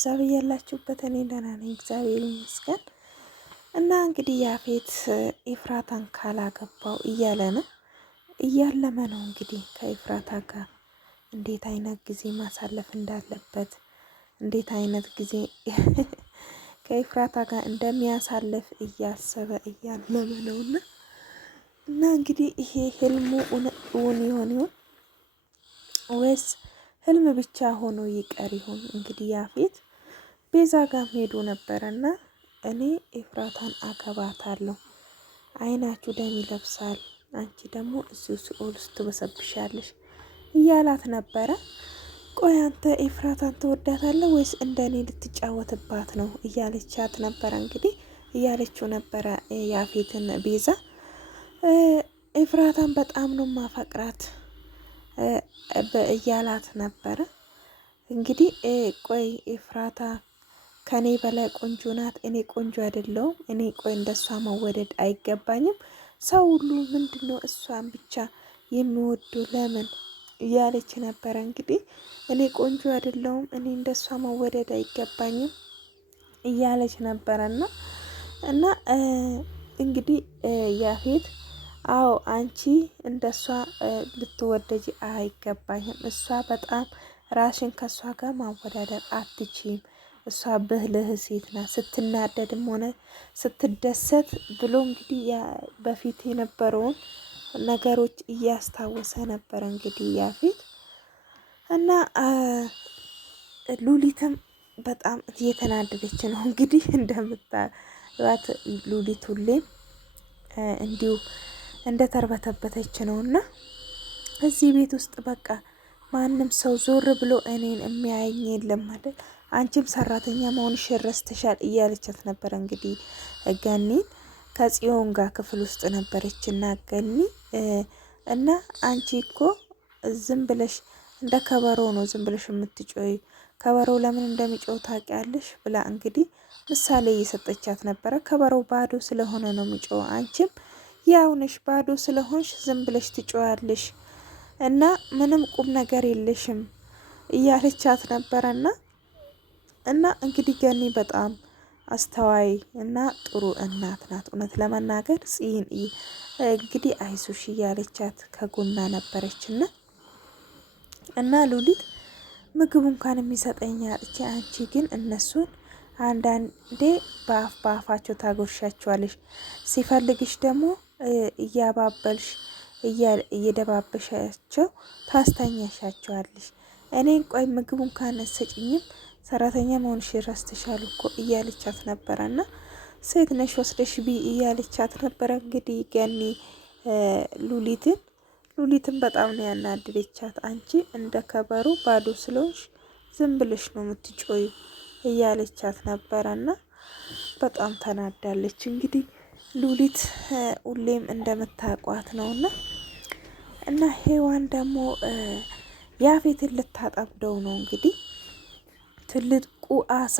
ዛብ ያላችሁበት እኔ ደህና ነኝ፣ እግዚአብሔር ይመስገን። እና እንግዲህ ያፌት ኤፍራታን ካላገባው እያለ ነው እያለመ ነው እንግዲህ ከኤፍራታ ጋር እንዴት አይነት ጊዜ ማሳለፍ እንዳለበት እንዴት አይነት ጊዜ ከኤፍራታ ጋር እንደሚያሳልፍ እያሰበ እያለመ ነውና እና እንግዲህ ይሄ ህልሙ እውን ይሆን ወይስ ህልም ብቻ ሆኖ ይቀር ይሆን? እንግዲህ ያፌት ቤዛ ጋር ሄዶ ነበረና እኔ ኤፍራታን አገባታለሁ፣ አይናችሁ ደም ይለብሳል፣ አንቺ ደግሞ እዚሁ ሲኦል ውስጥ ትበሰብሻለሽ እያላት ነበረ። ቆይ አንተ ኤፍራታን ትወዳታለህ ወይስ እንደኔ ልትጫወትባት ነው እያለቻት ነበረ። እንግዲህ እያለችው ነበረ ያፌትን ቤዛ ኤፍራታን በጣም ነው ማፈቅራት እያላት ነበረ። እንግዲህ ቆይ ኤፍራታ ከኔ በላይ ቆንጆ ናት፣ እኔ ቆንጆ አይደለሁም፣ እኔ ቆይ እንደሷ መወደድ አይገባኝም፣ ሰው ሁሉ ምንድነው እሷን ብቻ የሚወዱ ለምን እያለች ነበረ። እንግዲህ እኔ ቆንጆ አይደለሁም፣ እኔ እንደሷ መወደድ አይገባኝም እያለች ነበረና እና እንግዲህ ያፌት አዎ አንቺ እንደሷ ልትወደጂ አይገባኝም፣ እሷ በጣም ራሽን ከሷ ጋር ማወዳደር አትችይም፣ እሷ ብልህ ሴት ናት፣ ስትናደድም ሆነ ስትደሰት ብሎ እንግዲህ በፊት የነበረውን ነገሮች እያስታወሰ ነበር እንግዲህ ያፌት እና ሉሊትም በጣም እየተናደደች ነው እንግዲህ እንደምታዩት ሉሊት ሁሌም እንዲሁ እንደተርበተበተች ነውና እዚህ ቤት ውስጥ በቃ ማንም ሰው ዞር ብሎ እኔን የሚያየኝ የለም አይደል፣ አንቺም ሰራተኛ መሆንሽ ረስተሻል እያለቻት ነበር። እንግዲህ ገኒን ከጽዮን ጋር ክፍል ውስጥ ነበረች እና ገኒ እና አንቺ እኮ ዝም ብለሽ እንደ ከበሮ ነው ዝም ብለሽ የምትጮይ፣ ከበሮ ለምን እንደሚጮው ታውቂያለሽ ብላ እንግዲህ ምሳሌ እየሰጠቻት ነበረ። ከበሮ ባዶ ስለሆነ ነው የሚጮው፣ አንቺም ያው ነሽ፣ ባዶ ስለሆንሽ ዝም ብለሽ ትጮያለሽ እና ምንም ቁም ነገር የለሽም እያለቻት ነበረና እና እንግዲህ ገኒ በጣም አስተዋይ እና ጥሩ እናት ናት። እውነት ለመናገር ጽይን እንግዲህ አይዞሽ እያለቻት ከጎና ነበረችና እና ሉሊት ምግብ እንኳን የሚሰጠኛ እቺ አንቺ ግን እነሱን አንዳንዴ በአፋቸው ታጎርሻቸዋለሽ፣ ሲፈልግሽ ደግሞ እያባበልሽ እየደባበሻቸው ታስተኛሻቸዋለሽ። እኔን ቆይ ምግብ እንኳን ሰጭኝም ሰራተኛ መሆንሽ ረስተሻል እኮ እያለቻት ነበረና ሴት ነሽ ወስደሽ ቢ እያለቻት ነበረ። እንግዲህ ገኒ ሉሊትን በጣም ነው ያናደደቻት። አንቺ እንደ ከበሮ ባዶ ስለሆንሽ ዝም ብለሽ ነው የምትጮዩ እያለቻት ነበረና በጣም ተናዳለች። እንግዲህ ሉሊት ሁሌም እንደምታቋት ነውና እና ሄዋን ደግሞ ያፌትን ልታጠምደው ነው እንግዲህ ትልቁ አሳ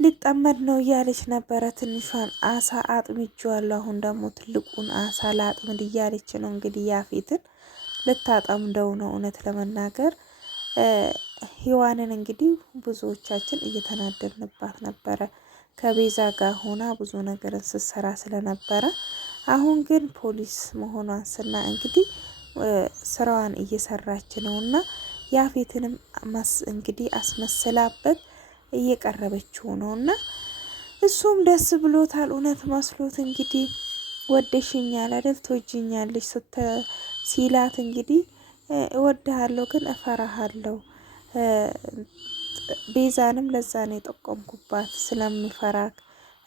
ሊጠመድ ነው እያለች ነበረ። ትንሿን አሳ አጥምጄዋለሁ፣ አሁን ደግሞ ትልቁን አሳ ላጥምድ እያለች ነው እንግዲህ ያፌትን ልታጠምደው ነው። እውነት ለመናገር ሄዋንን እንግዲህ ብዙዎቻችን እየተናደድንባት ነበረ ከቤዛ ጋር ሆና ብዙ ነገርን ስትሰራ ስለነበረ፣ አሁን ግን ፖሊስ መሆኗን ስና እንግዲህ ስራዋን እየሰራች ነው እና ያፌትንም እንግዲህ አስመስላበት እየቀረበችው ነው እና እሱም ደስ ብሎታል። እውነት መስሎት እንግዲህ ወደሽኛል አይደል ትወጂኛለሽ ሲላት እንግዲህ እወድሃለሁ ግን እፈራሃለሁ፣ ቤዛንም ለዛ ነው የጠቆምኩባት ስለምፈራክ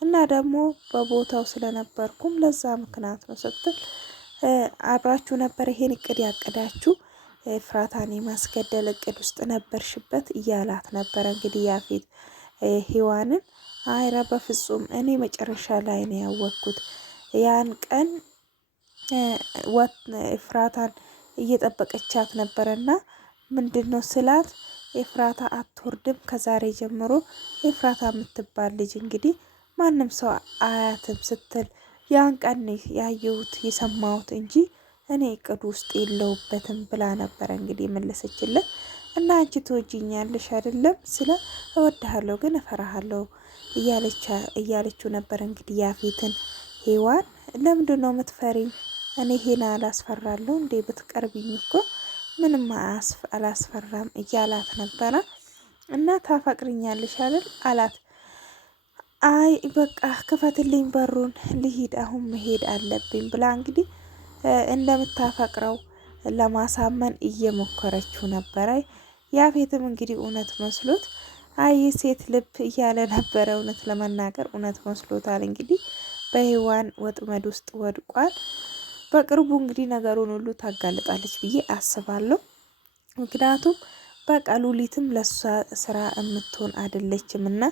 እና ደግሞ በቦታው ስለነበርኩም ለዛ ምክንያት ነው ስትል አብራችሁ ነበር ይሄን እቅድ ያቀዳችሁ፣ ኤፍራታን የማስገደል እቅድ ውስጥ ነበርሽበት እያላት ነበረ እንግዲህ ያፌት ሄዋንን። አይራ በፍጹም እኔ መጨረሻ ላይ ነው ያወቅኩት፣ ያን ቀን ኤፍራታን እየጠበቀቻት ነበረና ምንድነው ስላት ኤፍራታ አትወርድም፣ ከዛሬ ጀምሮ ኤፍራታ የምትባል ልጅ እንግዲህ ማንም ሰው አያትም ስትል ያን ቀን ያየሁት የሰማሁት እንጂ እኔ እቅድ ውስጥ የለውበትም ብላ ነበረ እንግዲህ የመለሰችለት። እና አንቺ ትወጂኛለሽ አይደለም ስለ እወድሃለሁ ግን እፈራሃለሁ እያለችው ነበር እንግዲህ ያፌትን ሔዋን ለምንድን ነው የምትፈሪኝ? እኔ ሄና አላስፈራለሁ እንዴ? ብትቀርቢኝ እኮ ምንም አላስፈራም እያላት ነበረ። እና ታፈቅርኛለሽ አይደል አላት። አይ በቃ ክፈትልኝ በሩን ልሂድ፣ አሁን መሄድ አለብኝ ብላ እንግዲህ እንደምታፈቅረው ለማሳመን እየሞከረችው ነበረ። ያፌትም እንግዲህ እውነት መስሎት አይ ሴት ልብ እያለ ነበረ። እውነት ለመናገር እውነት መስሎታል። እንግዲህ በሔዋን ወጥመድ ውስጥ ወድቋል። በቅርቡ እንግዲህ ነገሩን ሁሉ ታጋልጣለች ብዬ አስባለሁ። ምክንያቱም በቃ ሉሊትም ለሷ ስራ የምትሆን አይደለችም እና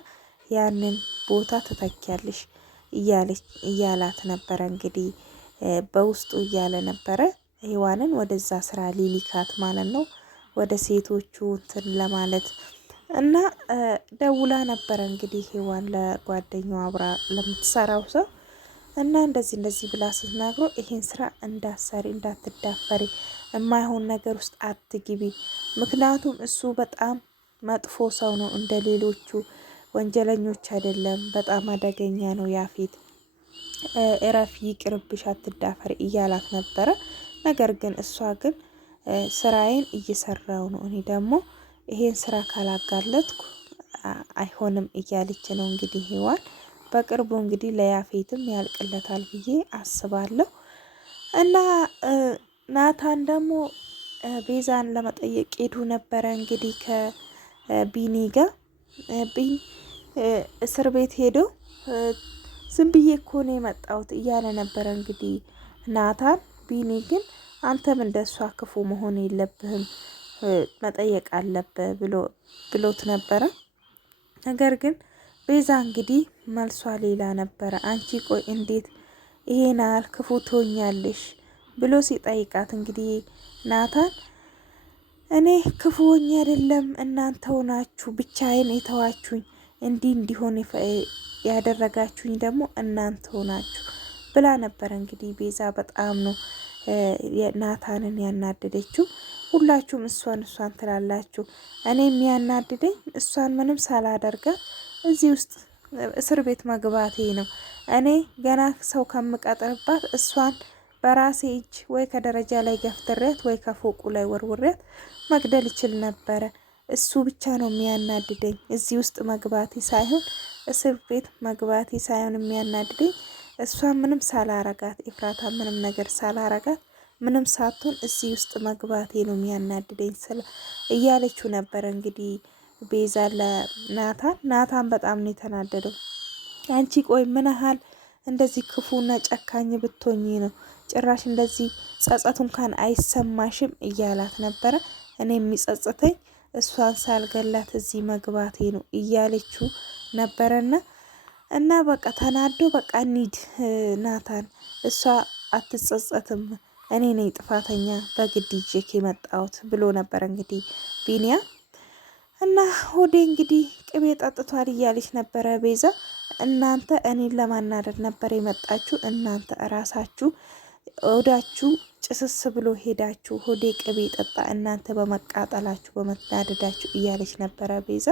ያንን ቦታ ትተኪያለሽ እያላት ነበረ። እንግዲህ በውስጡ እያለ ነበረ ሔዋንን ወደዛ ስራ ሊሊካት ማለት ነው፣ ወደ ሴቶቹ እንትን ለማለት እና ደውላ ነበረ እንግዲህ ሔዋን ለጓደኛዋ አብራ ለምትሰራው ሰው እና እንደዚህ ብላ ስትናግሮ ይሄን ስራ እንዳሰሪ እንዳትዳፈሪ፣ የማይሆን ነገር ውስጥ አትግቢ፣ ምክንያቱም እሱ በጣም መጥፎ ሰው ነው፣ እንደ ሌሎቹ ወንጀለኞች አይደለም፣ በጣም አደገኛ ነው ያፌት፣ እረፊ፣ ይቅርብሽ፣ አትዳፈሪ እያላት ነበረ። ነገር ግን እሷ ግን ስራዬን እየሰራው ነው፣ እኔ ደግሞ ይሄን ስራ ካላጋለጥኩ አይሆንም እያለች ነው እንግዲህ ሔዋን። በቅርቡ እንግዲህ ለያፌትም ያልቅለታል ብዬ አስባለሁ። እና ናታን ደግሞ ቤዛን ለመጠየቅ ሄዱ ነበረ እንግዲህ ከቢኒ ጋር ቢኒ እስር ቤት ሄደው ዝም ብዬ እኮ ነው የመጣሁት እያለ ነበረ እንግዲህ ናታን። ቢኒ ግን አንተም እንደሷ ክፉ መሆን የለብህም መጠየቅ አለብህ ብሎት ነበረ። ነገር ግን ቤዛ እንግዲህ መልሷ ሌላ ነበረ። አንቺ ቆይ እንዴት ይሄን ያህል ክፉ ትሆኛለሽ ብሎ ሲጠይቃት እንግዲህ ናታን እኔ ክፉ ሆኜ አይደለም እናንተ ሆናችሁ ብቻዬን የተዋችሁኝ፣ እንዲሆን ያደረጋችሁኝ ደግሞ እናንተ ሆናችሁ ብላ ነበረ እንግዲህ ቤዛ በጣም ነው ናታንን ያናደደችው። ሁላችሁም እሷን ትላላችሁ፣ እኔ የሚያናድደኝ እሷን ምንም ሳላደርጋት እዚህ ውስጥ እስር ቤት መግባቴ ነው። እኔ ገና ሰው ከምቀጥርባት እሷን በራሴ እጅ ወይ ከደረጃ ላይ ገፍትሬያት ወይ ከፎቁ ላይ ወርውሬያት መግደል ይችል ነበረ። እሱ ብቻ ነው የሚያናድደኝ፣ እዚህ ውስጥ መግባቴ ሳይሆን እስር ቤት መግባቴ ሳይሆን የሚያናድደኝ እሷን ምንም ሳላረጋት ኤፍራታ ምንም ነገር ሳላረጋት ምንም ሳትሆን እዚህ ውስጥ መግባቴ ነው የሚያናድደኝ እያለችው ነበረ እንግዲህ ቤዛ ለናታን በጣም ነው የተናደደው። አንቺ ቆይ ምን ያህል እንደዚህ ክፉና ጨካኝ ብትሆኚ ነው ጭራሽ እንደዚህ ጸጸቱ እንኳን አይሰማሽም እያላት ነበረ። እኔ የሚጸጽተኝ እሷን ሳልገላት እዚህ መግባቴ ነው እያለችው ነበረና እና በቃ ተናዶ በቃ ኒድ ናታን እሷ አትጸጸትም፣ እኔ ነኝ ጥፋተኛ በግድ ይዤክ የመጣሁት ብሎ ነበር እንግዲህ ቢኒያ። እና ሆዴ እንግዲህ ቅቤ ጠጥቷል እያለች ነበረ ቤዛ። እናንተ እኔን ለማናደድ ነበር የመጣችሁ፣ እናንተ እራሳችሁ ሆዳችሁ ጭስስ ብሎ ሄዳችሁ ሆዴ ቅቤ ጠጣ እናንተ በመቃጠላችሁ በመናደዳችሁ እያለች ነበረ ቤዛ።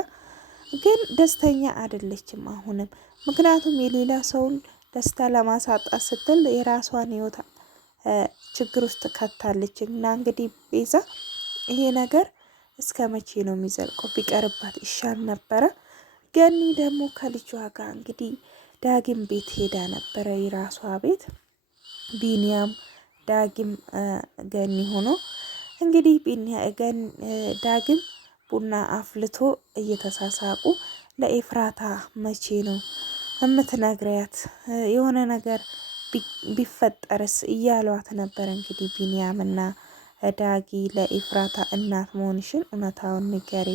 ግን ደስተኛ አይደለችም አሁንም፣ ምክንያቱም የሌላ ሰውን ደስታ ለማሳጣት ስትል የራሷን ህይወት ችግር ውስጥ ከታለች። እና እንግዲህ ቤዛ ይሄ ነገር እስከ መቼ ነው የሚዘልቀው? ቢቀርባት ይሻል ነበረ። ገኒ ደግሞ ከልጇ ጋር እንግዲህ ዳግም ቤት ሄዳ ነበረ፣ የራሷ ቤት። ቢኒያም ዳግም ገኒ ሆኖ እንግዲህ ዳግም ቡና አፍልቶ እየተሳሳቁ ለኤፍራታ መቼ ነው የምትነግሪያት? የሆነ ነገር ቢፈጠርስ እያሏት ነበር እንግዲህ ቢኒያምና ዳጊ ለኤፍራታ እናት መሆንሽን እውነታውን ንገሪ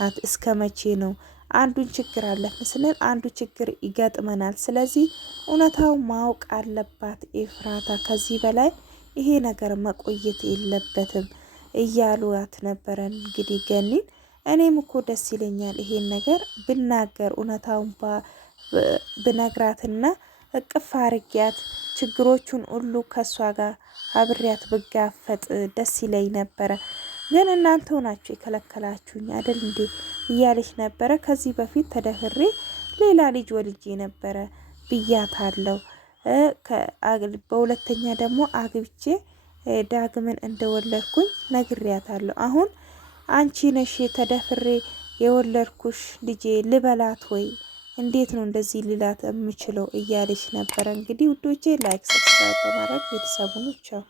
አት እስከ መቼ ነው? አንዱን ችግር አለፍ ስንል አንዱ ችግር ይገጥመናል። ስለዚህ እውነታው ማወቅ አለባት ኤፍራታ። ከዚህ በላይ ይሄ ነገር መቆየት የለበትም እያሉት ነበረ እንግዲህ ገኒን። እኔም እኮ ደስ ይለኛል ይሄን ነገር ብናገር እውነታውን ብነግራትና እቅፍ አርጊያት ችግሮቹን ሁሉ ከሷ ጋር አብሬያት ብጋፈጥ ደስ ይለኝ ነበረ። ግን እናንተው ናችሁ የከለከላችሁኝ አይደል እንዴ እያለች ነበረ። ከዚህ በፊት ተደፍሬ ሌላ ልጅ ወልጄ ነበረ ብያታለሁ። በሁለተኛ ደግሞ አግብቼ ዳግምን እንደወለድኩኝ ነግሬያታለሁ። አሁን አንቺ ነሽ ተደፍሬ የወለድኩሽ ልጄ ልበላት ወይ እንዴት ነው እንደዚህ ልላት የምችለው እያለች ነበረ። እንግዲህ ውዶቼ ላይክ ሰብስክራይብ በማድረግ ቤተሰቡን ቻው